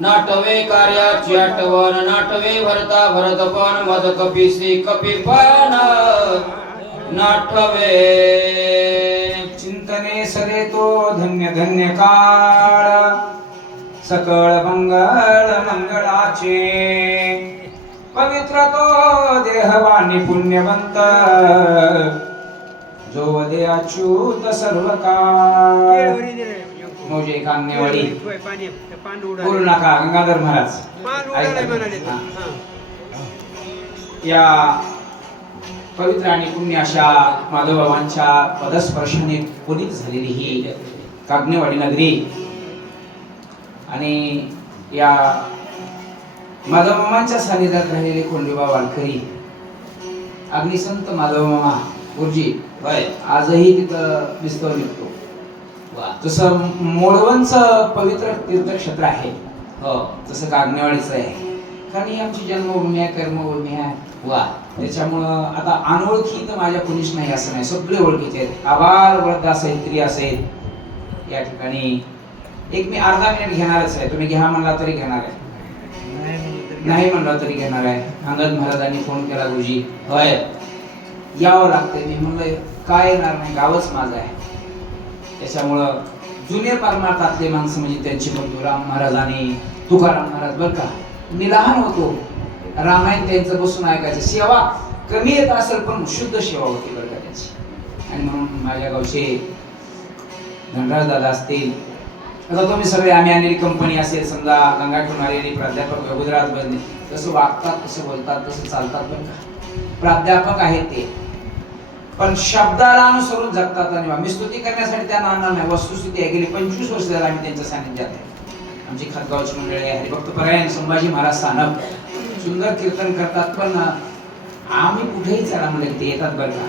नाटवे कार्याची आठवण नाटवे भरता भरतपण मद कपिसी कपिपण नाटवे चिंतने सरे तो धन्य धन्य काळ सकळ मंगळ मंगळाचे पवित्र तो देहवानी पुण्यवंत जो दे अच्युत सर्व काळ मौजे कान्यवाडी बोलू नका गंगाधर महाराज या पवित्र आणि पुण्य अशा माधवबाबांच्या पदस्पर्शाने पुनीत झालेली ही कागनेवाडी नगरी आणि या माधवमामांच्या सानिध्यात राहिलेले कोंडोबा वारकरी अग्निसंत माधवमामा गुरुजी आजही तिथं विस्तव निघतो. जसं मोडवनचं पवित्र तीर्थक्षेत्र आहे तसं कागनेवाडीचं आहे. कारण ही आमची जन्मभूमी आहे, कर्मभूमी आहे. त्याच्यामुळं आता अनोळखी तर माझ्या कुणीच नाही असं नाही, सगळे ओळखीचे आहेत. आबाल वृद्ध असेल, स्त्री असेल. या ठिकाणी एक मी अर्धा मिनिट घेणारच आहे. तुम्ही घ्या म्हणला तरी घेणार आहे, नाही म्हणला तरी घेणार आहे. अंगद महाराजांनी फोन केला, गुरुजी होय यावं लागतंय. मी म्हणलं काय येणार नाही, गावच माझं आहे. त्याच्यामुळं जुने परमार्थातले माणसं म्हणजे त्यांचे बंधू राम महाराज आणि तुकाराम महाराज बरं का. मी लहान होतो, रामायण त्यांचं बसून ऐकायचं. सेवा कमी येत असेल पण शुद्ध सेवा होती बरं का त्याची. आणि म्हणून माझ्या गावचे धनराज दादा असतील, आता तुम्ही सगळे आम्ही आणलेली कंपनी असेल, समजा गंगाठून आलेली प्राध्यापक गुजरात बंद कसं वागतात, कसं बोलतात, कसं चालतात बरं का. प्राध्यापक आहेत ते, पण शब्दाला अनुसरून जगतात. आणि मी स्तुती करण्यासाठी त्यांना आणणार नाही, वस्तुस्थिती आहे. गेली 25 वर्ष झाली आम्ही त्यांच्या सानिध्यात आहे. आमची खतगावची मंडळी आहे, हरिभक्त परायण संभाजी महाराज सानप सुंदर कीर्तन करतात. पण आम्ही कुठेही चला म्हणले ते येतात बरं का.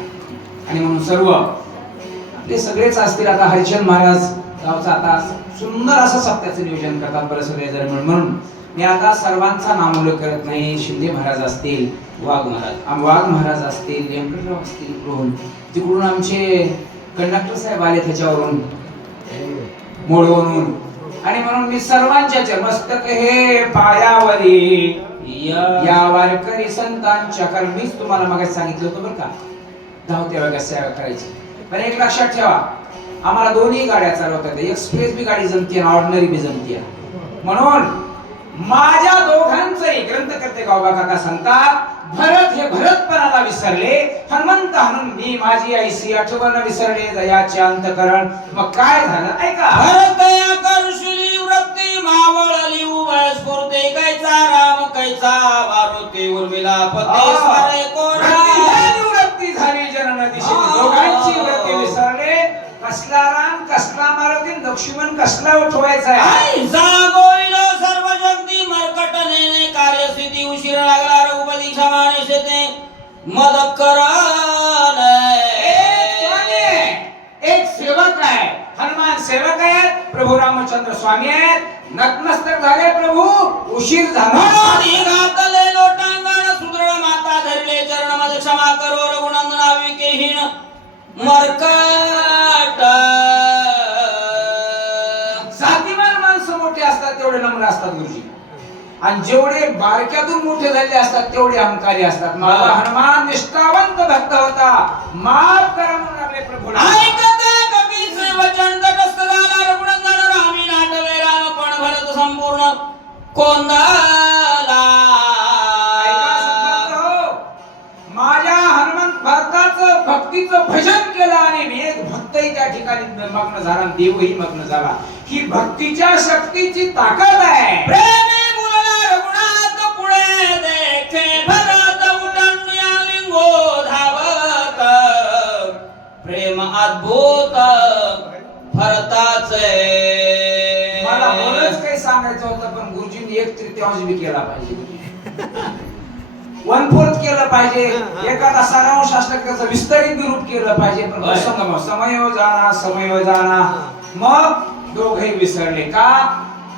आणि म्हणून सर्व आपले सगळेच असतील. आता हरिचंद महाराज गावचा आता सुंदर असं सत्याचं नियोजन करतात बरं सगळे जर म्हणून मी आता सर्वांचा नामोल्लेख करत नाही. शिंदे महाराज असतील, वाघ महाराज असतील, व्यंकटराव असतील, तिकडून आमचे कंडक्टर साहेब आले त्याच्यावरून मोडवरून. आणि म्हणून मी सर्वांच्या मस्तक हे पायावरी या वारकरी संतांच्या. कारण मीच तुम्हाला मागे सांगितलं होतं बरं का, धावत्या वेळेला सेवा करायची. पण एक लक्षात ठेवा, आम्हाला दोन्ही गाड्या चालवतात. एक्सप्रेस बी गाडी जमते आणि ऑर्डिनरी बी जमते. म्हणून माझ्या दोघांचंही ग्रंथकर्ते गावबा काका सांगतात, भरत हे भरतपणाला विसरले, हनुमंत हनुमंती माझी ऐसी आठवण विसरले दयाचे अंतकरण. मग काय झालं ऐका. भरत या करुषुली वृत्ती मावळली उभय स्फूर्ते कैचा राम कैचा मारुती उर्मिला पती स्मरे कोणा वृत्ती झाली जनन दिशी. दोघांची वृत्ती विसरले. कसला राम कसला मारुती, लक्ष्मण कसला उठवायचा आहे. जागोईल सर्व जगती मरकट नेने कार्यसिद्धी उशीर लागला रघुपती क्षमाने शेते मदत करण. एक सेवक आहे, हनुमान सेवक आहे, प्रभू रामचंद्र स्वामी आहेत. नतमस्तक झाले प्रभू, उशीर झाला. घातले लोटांगण सुदृढ माता धरले चरण मध्ये क्षमा करो रघुनंदन विकेहीन मरकट. जातीमान माणसं मोठे असतात तेवढे नम्र असतात गुरुजी, आणि जेवढे बारक्यातून मोठे झाले असतात तेवढे अहंकारी असतात. माझा हनुमान निष्ठावंत भक्त होता, माफ करा म्हणून लागले प्रभू. ऐकता कवीचे वचन तटस्थ झाला रघुनंदन रामी नाटवे राम पण भरत संपूर्ण कोंदाला. माझ्या हनुमंत भरताचं भक्तीचं भजन केलं आणि मी एक भक्तही त्या ठिकाणी मग्न झाला, देवही मग्न झाला. ही भक्तीच्या शक्तीची ताकद आहे. प्रेमे बोलला रघुनाथ पुढे देखे भरत उटंड्या लिंगो धावत. प्रेम अद्भुत भरताचे. मला बरंच काही सांगायचं होतं पण गुरुजींनी 1/3 बी केला पाहिजे, 1/4 केलं पाहिजे, एखादा सारांश असला की त्याचं विस्तारित बी रूप केलं पाहिजे. पण समय जाना मग दोघे विसरले का.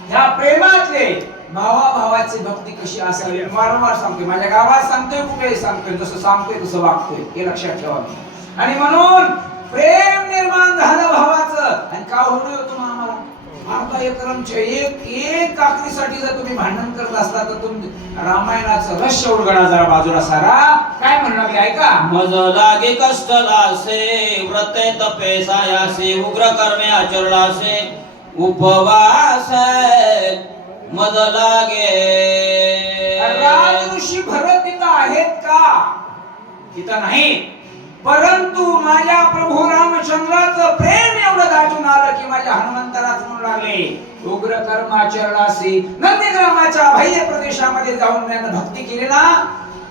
ह्या प्रेमातले भावाभावाची भक्ती कशी असावी वारंवार सांगतोय, माझ्या गावात सांगतोय, कुठेही सांगतोय. जसं सांगतोय तसं वागतोय, हे लक्षात ठेवा. आणि म्हणून प्रेम निर्माण झालं भावाचं. आणि का होणं होतं आम्हाला आता एक काकडीसाठी जर तुम्ही भांडण करत असता तर तुम्ही रामायणाचं रहस्य उलगडा जरा बाजूला सारा. काय म्हणू लागले ऐका. मज लागे कष्ट लासे व्रते तपे सायासे उग्र कर्मे आचरणासे उपवास मज लागे. ऋषी भरत तिथं आहेत का? तिथं नाही. परंतु माझ्या प्रभू रामचंद्राचं प्रेम एवढं दाटून आलं की माझ्या हनुमंतालाच म्हणू लागले उग्र कर्माचरणासी. नंदीग्रामाच्या बाह्य प्रदेशामध्ये जाऊन त्यानं भक्ती केली ना,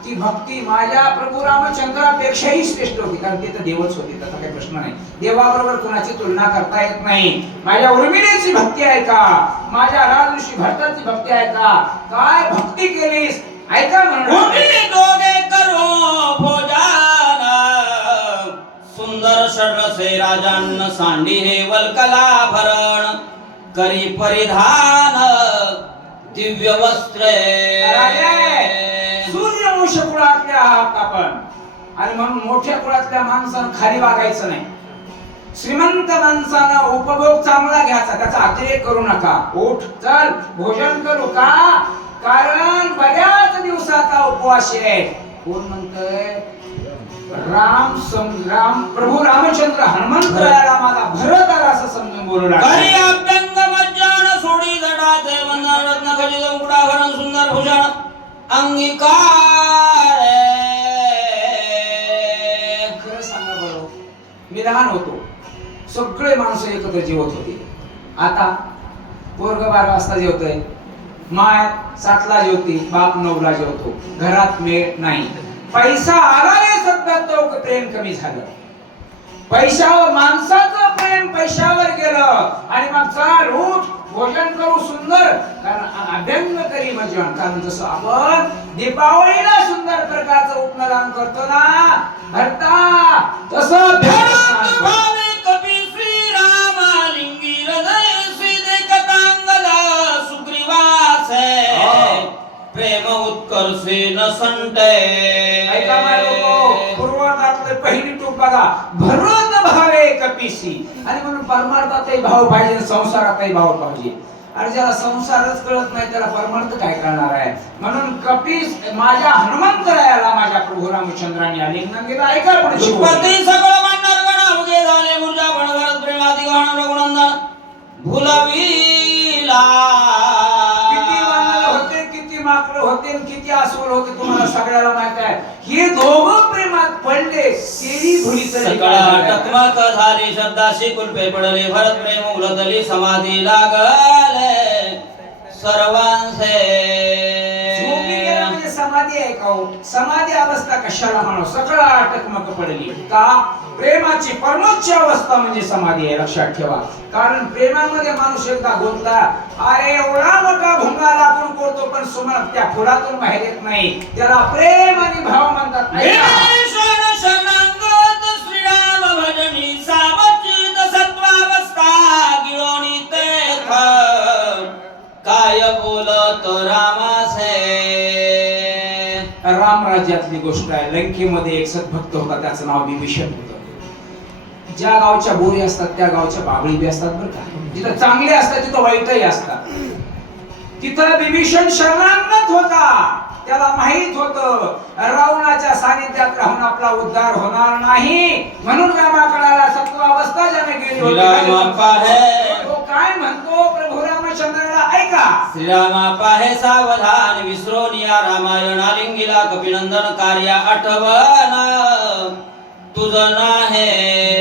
ती भक्ती माझ्या प्रभू रामचंद्रापेक्षाही श्रेष्ठ होती. कारण तिथं देवच होती, त्याचा काही प्रश्न नाही. देवाबरोबर कुणाची तुलना करता येत नाही. माझ्या उर्मिलेची भक्ती आहे का? माझ्या राजऋषी भरताची भक्ती आहे का? काय भक्ती केलीस ऐका म्हणून. दोघे करो भोजान सुंदर षडरसे राजान सांडी हे वल्कला भरण करी परिधान दिव्य वस्त्रे. सूर्यवंश कुळातल्या आहात आपण आणि म्हणून मोठ्या कुळातल्या माणसानं खाली वागायचं नाही. श्रीमंत माणसानं उपभोग चांगला घ्यायचा, त्याचा अतिरेक करू नका. उठ चल भोजन करू का? कारण बऱ्याच दिवसाचा उपवास आहे. कोण म्हणतोय? राम प्रभू रामचंद्र हनुमंतरायाला माझा भरत आला असं समजून बोलू लागले. अभ्यंग मज्जान सोडी जडाचे वंदन रत्न खचित मुकुटाभरण सुंदर भूषण अंगीकार. खरं सांगा बरं, मी लहान होतो, सगळे माणसं एकत्र जेवत होते. आता पोरग 12 वाजता जेवतोय, माय 7ला जेवते, बाप 9ला जेवतो. घरात मेळ नाही. पैसा आलाय सध्या तो प्रेम कमी झालं. पैशावर माणसाचं प्रेम पैशावर गेलं आणि मग चाल उठ भोजन करू सुंदर. कारण अभ्यंग करी मजन. कारण जसं आपण दीपावलीला सुंदर प्रकारचं उपनयन करतो ना भरता, तसं कपी श्रीराम लिंगी हृदय श्री देखतांगद सुग्रीवास प्रेम उत्कर्षे न संटे. ऐका माझ्या पूर्वार्धातले पहिली टूक बघा. भरत भावे कपीसी. आणि म्हणून परमार्थातही भाव पाहिजे, संसारातही भाव पाहिजे. आणि ज्याला संसारच कळत नाही त्याला परमार्थ काय करणार आहे. म्हणून कपीस माझ्या हनुमंतरायाला माझ्या प्रभू रामचंद्रांनी आलिंगन दिलं. ऐका पुढे सगळं मांडणार गणा उगे झाले मुर्जा भणभरत प्रेमाती गहन रघुनंदन भुलविला. माकडं होते किती अस्वल होते तुम्हाला सगळ्याला माहित आहे. हे दोघं प्रेमात पडले तेही भुली टकमक झाली शब्दाशी कुलपे पडले भरत प्रेम उलटली समाधी लागले सर्वांचे. म्हणजे समाधी आहे का? समाधी अवस्था कशाला म्हणू? सगळा टकमक पडली का? प्रेमाची परमोच्च अवस्था म्हणजे समाधी आहे. लक्षात ठेवा. कारण प्रेमामध्ये माणूस एकदा गुंतला, अरे एवढा मोठा भुंगा लागून करतो पण सुमन त्या फुलातून बाहेर येत नाही. त्याला प्रेम आणि भाव म्हणतात. श्रीराम भजनी सावचित सत्वावस्था गिळोनी तेथ काय बोलत रामासे. राम राज्यातली गोष्ट आहे. लंकेमध्ये एक सद्भक्त होता, त्याचं नाव विभीषण होतं. ज्या गावच्या बोरी असतात त्या गावच्या बाबळी बी असतात बरं का. जिथं चांगले असतात तिथं वाईटही असतात. तिथं विभीषण शरणागत होता. त्याला माहित होतं रावणाच्या सानिध्यात राहून आपला उद्धार होणार नाही. म्हणून रामाकडाला सत्वावस्था ज्याने गेली होती. तो काय म्हणतो प्रभू रामचंद्राला ऐका. श्रीरामा पाहे सावधान विसरोनिया रामायण आलिंगीला कपिनंदन कार्य आठवण तुझं नाहे.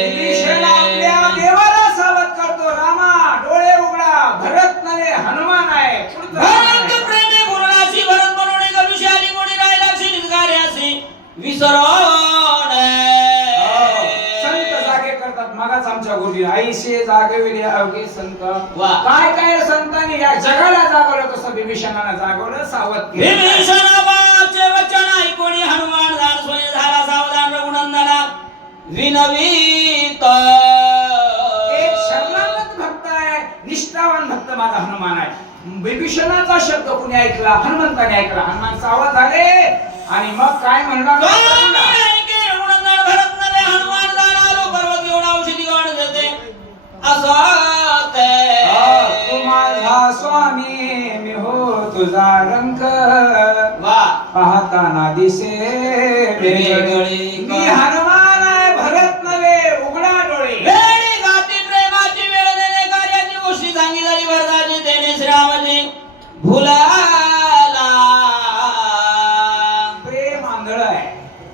विभीषण आपल्या देवाला सावध करतो. रामा डोळे उघडा, भरत नव्हे हनुमान आहे. भरत प्रेमे पूर्णाशी भरत बनवणे कविशाली कोणी राहिलाशी निजगार्याशी विसरून. संत जागे करतात. मगाच आमच्या गुरुजी आईशे जागविले अवघे संत. काय काय संतांनी या जगाला जागवलं तसं विभीषणाला जागवलं, सावध केलं. विभीषणाचे वचन ऐकून हनुमान जाण सोने झाला सावधान रघुनंदना विनवीत. एक शरणागत भक्त आहे, निष्ठावान भक्त माझा हनुमान आहे. विभीषणाचा शब्द कुणी ऐकला? हनुमंताने ऐकला. हनुमान सावध झाले आणि मग काय म्हणला? रघुनंदन भरत नव्हे हनुमान जाण आलो पर्वत एवढा औषधी गाण देते असं ते. मी हो तुझा रंग वा पाहताना दिसे वेगळी मी हनुमान आहे भरत नव्हे उघडा डोळे वेळी गाती प्रेमाची वेळ देणे कार्याची गोष्टी सांगितली वरदाची देणे श्रीरामजी भुलाला प्रेम आंधळ आहे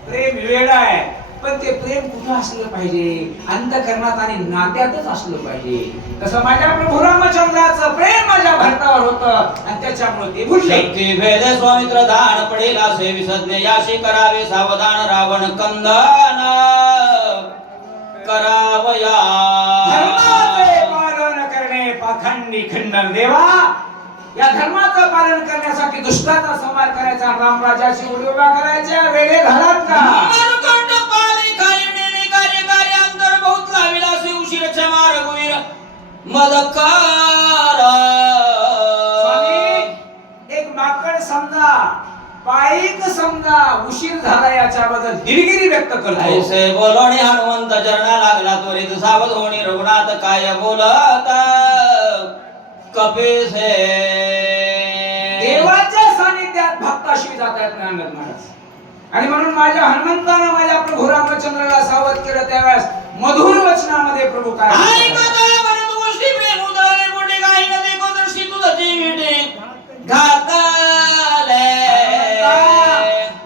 प्रेम वेड आहे पण ते प्रेम कुठं असलं पाहिजे अंतःकरणात आणि नात्यातच असलं पाहिजे तसं माझ्या प्रभू रामचंद्राचं प्रेम माझ्या भरतावर होतं आणि त्याच्यामुळे ते भुलले शक्ती भेद स्वामित्र दान पडेल असे विसज्ञ याशी करावे सावधान रावण कंदन करावया धर्माचे पालन करणे पाखंडी खंडन देवा या धर्माचं पालन करण्यासाठी दुष्टाचा संहार करायचा रामराजाशी उडवा करायच्या वेळे घालात का मरकंड पाली खाली नेणे कार्य कार्य अंतर बहुत लाविला असे उशीर क्षमा रघुवीर मदकार स्वामी एक माकड समजा पायिक समजा उशीर झाला याच्याबद्दल दिलगिरी व्यक्त करतो ऐसे बोलणे हनुमंत चरणा लागला त्वरित सावध होणे रघुनाथ काय बोलत कपिसे देवाच्या सानिध्यात भक्ताशी जाता येत नाही अंगद महाराज आणि म्हणून माझ्या हनुमंतानं माझ्या प्रभू रामचंद्राला सावध केलं त्यावेळेस मधुर वचनामध्ये प्रभू काय ऐकता म्हणत गोष्टी प्रेम उतरले मोठे काही न देखो दृष्टी तुझी मिटे घाताले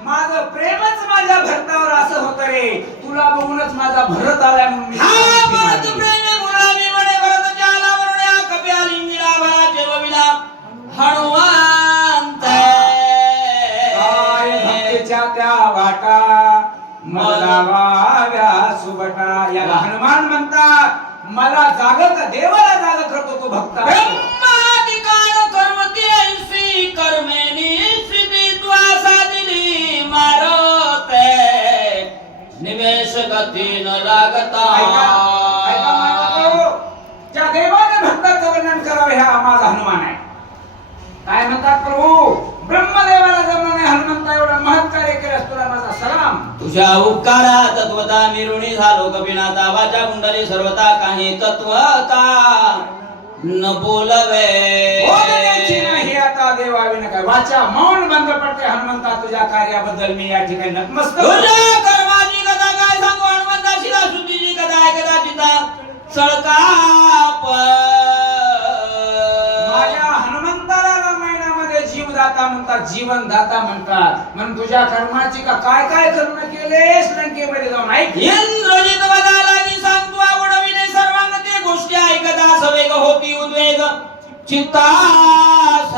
माझं प्रेमच माझ्या भरतावर असं होतं रे तुला बघूनच माझा भरत आला म्हणून मी हा तुला मत मारली. प्रेम मुलामी म्हणे भरत जाला वरुण्या कपी आलिंगिला भराचे बविला हनुमंत काय भक्तीच्या त्या वाटा मला वाव्या सुबटा याला हनुमान म्हणतात मला जागत देवाला जागत राहतो तो भक्त असतो. ब्रह्माधिकार कर्मती ऐसी कर्मेनी स्थिती त्वा साधिली मारते निमेष गती न लागता ऐका मानव ज्या देवाने भक्ताचं वर्णन करावं हा माझा हनुमान आहे काय म्हणतात प्रभू ब्रह्मदेवाला जमलं नाही हनुमंता एवढा महत्कार्य केलंस तुला माझा सलाम तुझ्या उपकारा तत्वता मिरुणी झालो कपिनाथा वाचा कुंडली सर्वता काही तत्वता न बोलवे बोलण्याची नाही आता देवाविन काय वाचा मौन बंद पडते हनुमंता तुझ्या कार्याबद्दल मी या ठिकाणी नतमस्तक तुझ्या कर्माची कथा काय सांगू हनुमंता शिला शुद्धीची कथा आहे कदाचिता सळकाप माझ्या हनुमंताला रामायणामध्ये जीवदाता म्हणतात जीवनदाता म्हणतात म्हणून तुझ्या कर्माची का काय काय कर्म केलेस लंकेमध्ये जाऊन ऐक इंद्रजित बदालागी सांगतो आवडविले सर्वांग ते गोष्टी ऐकता सवेग होती उद्वेग चित्तास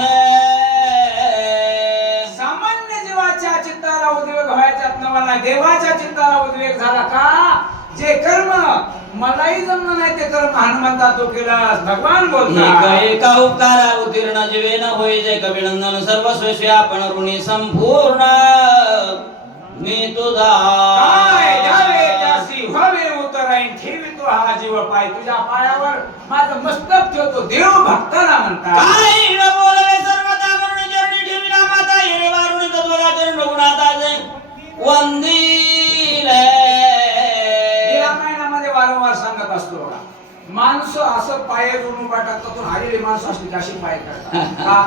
सामान्य जीवाच्या चित्ताला उद्वेग व्हायच्यात मला देवाच्या चित्ताला उद्वेग झाला का जे कर्म मलाही जमलं नाही ते कर्म हनुमंता तो केलास भगवान बोलतात एका उपकारा उत्तीर्ण जीवे न होई जय कविनंदन सर्वस्वी आपण ऋणी संपूर्ण मी तुझा काय द्यावे त्यासी व्हावे उतराईन ठेवी तो हा जीव पाय तुझ्या पायावर माझं मस्तक ठेवतो देव भक्ताला म्हणतात काही न बोलवे सर्वता करुणी चरणी ठेविला माता येणे वारुणी तत्वला चरण रघुनाथाचे वंदिले रामायणामध्ये वारंवार सांगत असतो बघा माणसं असं पाय जोडून उभा टाकतात पण आलेली माणसं असली अशी पाय करतात का?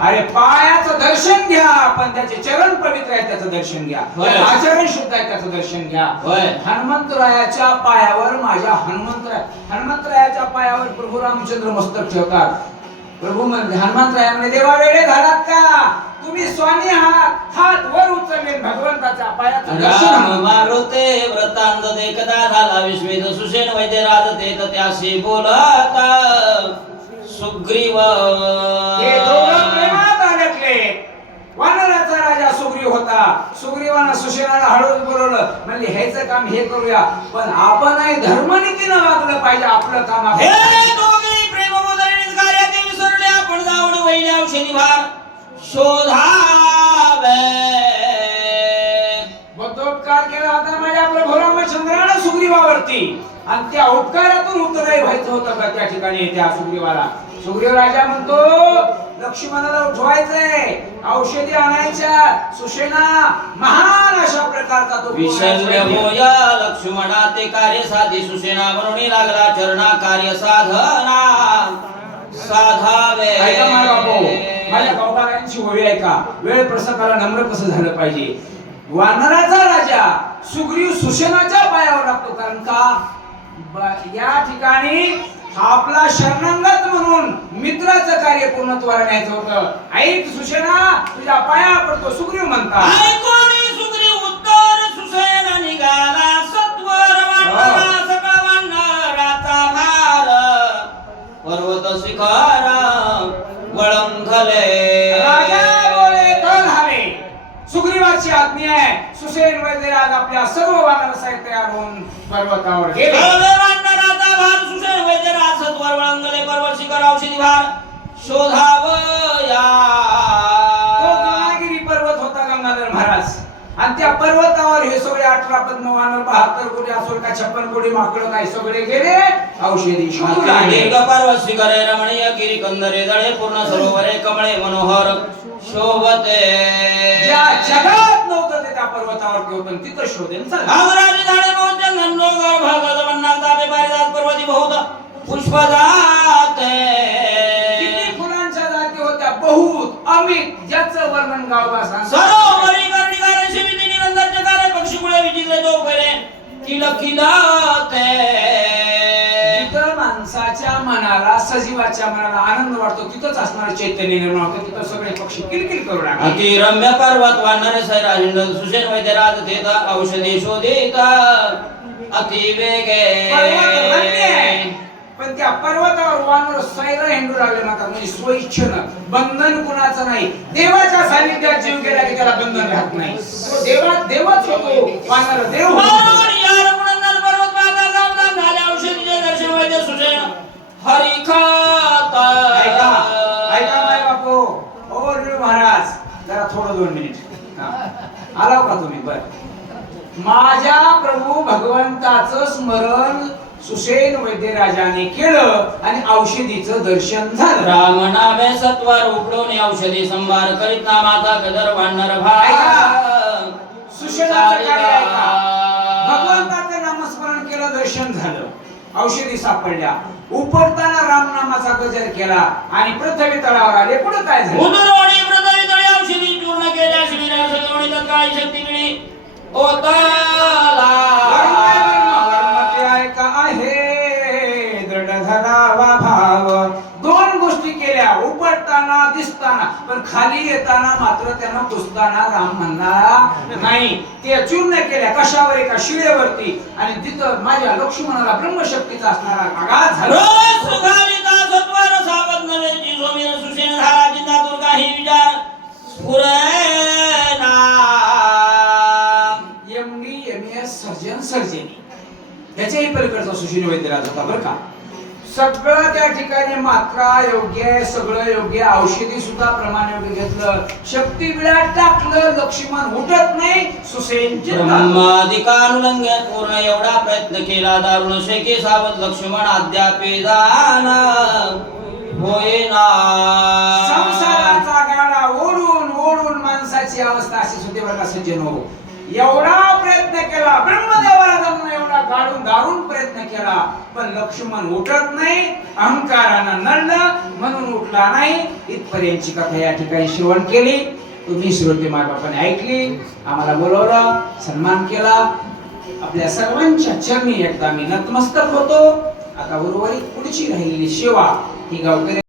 अरे पायाचं दर्शन घ्या पण त्याचे चरण पवित्र आहे त्याचं दर्शन घ्या होय. आचरण शुद्ध आहे त्याचं दर्शन घ्या होय. हनुमंतरायाच्या पायावर माझ्या हनुमंतरायाच्या पायावर प्रभू रामचंद्र मस्तक ठेवतात प्रभू म्हणजे हनुमंतराया म्हणे देवा वेळे झालात का तुम्ही स्वामी आहात हात वर उचलले भगवंताच्या पायाचं राम दर्शन मारुते व्रतांत देखदा झाला विस्मित सुषेण वैद्य राजते त्याशी बोलता सुग्रीव हे दोघं प्रेमात अडकले वानराचा राजा सुग्रीव होता सुग्रीवानं सुषेणाला हळूच बोलवलं म्हणजे ह्याचं काम हे करूया पण आपणही धर्मनीतीनं वागलं पाहिजे आपलं काम आपण हे दोघे प्रेम मोदरणीत कार्यात विसरले आपण जाऊन वैल्या औषधी भार शोधावे बद्धोपकार केला होता माझ्या प्रभू रामचंद्रानं सुग्रीवावरती आणि त्या उपकारातून उत्तरही व्हायचं होतं का त्या ठिकाणी त्या सुग्रीवाला सुग्रीव राजा म्हणतो लक्ष्मणाला उठवायचंय औषधी आणायच्या सुषेना महान अशा प्रकारचा तो विशल्य मोया लक्ष्मणा ते कार्य साधी सुषेणा म्हणून लागला चरणा कार्य साधना साधावे. ऐका माझा बापू, माझ्या गावकऱ्यांची ओळी ऐका. वेळ प्रसंगाला नम्र कसं झालं पाहिजे. वानराचा राजा सुग्रीव सुसेनाच्या पायावर लागतो, कारण का या ठिकाणी आपला शरणागत म्हणून मित्राचं कार्य पूर्णत्वाला न्यायचं होतं. ऐक सुसेना, तुझ्या पाया पडतो सुग्रीव म्हणतात. ऐकोनी सुग्रीव उत्तर सुसेना निघाला सत्वर वानरा सगळा वानराचा भार पर्वत शिखर वळंघले. राजा बोले तर हवे. सुग्रीवाची आज्ञा आहे. सुसेन वैद्यराज आपल्या सर्व वानर सहित तयार होऊन पर्वतावर गेले. वानराचा भार सुसेन वैद्यराज सत्वर वळंघले पर्वत शिखर औषधी भार शोधावया. तो गंगागिरी पर्वत होता, गंगाधर महाराज. आणि त्या पर्वतावर हे सगळे 18 पद्म वानर, 72 कोटी असोर का 56 कोटी माकडं काय सगळे गेले औषधी शोधू लागले. दीर्घ पर्वत शिखरे रमणीय गिरी कंदरे दळे पूर्ण सरोवरे कमळे मनोहर शोभते. ज्या जगात नव्हतं ते त्या पर्वतावर होतं, तिथं शोधेन चाललं. भागराजी झाडे बहुते नंदोगर भागवत वन्नाचा बेपारिजात पर्वती बहुत पुष्प जाते. किती फुलांच्या जाती होत्या, बहुत अमित, ज्याचं वर्णन गावबा सांगतो. सरोवरी कर्णिकारे शिविती निरंतर जगारे पक्षीमुळे विचित्र चौफेरे किलकिलाते. जिथं माणसाच्या मनाला, सजीवाच्या मनाला आनंद वाटतो, तिथंच असणारं चैतन्य निर्माण होतं. तिथं सगळे पक्षी किलकिल करू लागले. अति रम्य पर्वत वानरे सैरा हिंड सुसेन वैद्यराज देता औषधी शोधिता अति वेगे. पर्वत रम्य आहे, पण त्या पर्वतावर वानर सैरा हिंडू लागले ना, म्हणजे स्वइच्छेनं. बंधन कुणाचं नाही. देवाच्या सानिध्यात जीव गेला की त्याला बंधन राहत नाही. तो देवच होतो. वानर देव होतो. पर्वत माता सावधान झाले औषधीचे दर्शन वैद्य सुसेन हरी खाता. ऐका माय बापू, ओ रे महाराज, जरा थोडं 2 मिनिट आलाव का तुम्ही? बर, माझ्या प्रभू भगवंताचं स्मरण सुसेन वैद्य राजाने केलं आणि औषधीचं दर्शन झालं. राम नामे सत्वर उपडून औषधी संभार करीत ना माता गदर वानर भाई. सुसेनाचं कार्य ऐका. भगवंताचं नामस्मरण केलं, दर्शन झालं, औषधी सापडल्या. उपडताना रामनामाचा गजर केला आणि पृथ्वी तळावर आले. पुढे काय झालं? उदरवाणी पृथ्वी तळी औषधी चूर्ण केल्या शिबिरा सगळी तत्काळी शक्ती मिळी ओताला. ऐका आहे दृढ धरावा भाव. 2 गोष्टी केल्या, उपडताना दिसताना, पण खाली येताना मात्र त्यानं पुसताना राम म्हणला नाही. ते चूर्ण केल्या कशावर? एका शिळेवरती. आणि तिथं माझ्या लक्ष्मणाला ब्रह्मशक्तीचा असणारा आघात झाला. रोज सुखारिता सत्वर सावध नवे जिजोमीर सुसेन धारा जिंदा दुर्गा ही विचार स्फुरेना. सर्जन सर्जनी याच्याही पलीकडचा सुशील वैद्यराज होता बरं का. सगळं त्या ठिकाणी मात्रा योग्य आहे, सगळं योग्य. औषधी सुद्धा प्रमाण योग्य घेतलं. शक्ती बिळात टाकलं, लक्ष्मण उठत नाही. सुसेन ब्रह्मादिकानुलंघन पूर्ण एवढा प्रयत्न केला, दारुण शेके सावध लक्ष्मण अद्यापि जाना होईना. संसाराचा गाडा ओढून ओढून माणसाची अवस्था अशी होते बरं का सज्जन हो. एवढा प्रयत्न केला, ब्रह्मदेवाला जमून एवढा गाडून दारून प्रयत्न केला, पण लक्ष्मण उठत नाही. अहंकारानं नडलं म्हणून उठला नाही. इथपर्यंतची कथा या ठिकाणी श्रवण केली. तुम्ही श्रोते मायबापाने ऐकली, आम्हाला बोलवलं, सन्मान केला. आपल्या सर्वांच्या चरणी एकदा मी नतमस्तक होतो. आता उर्वरित पुढची राहिलेली सेवा ही गावकरी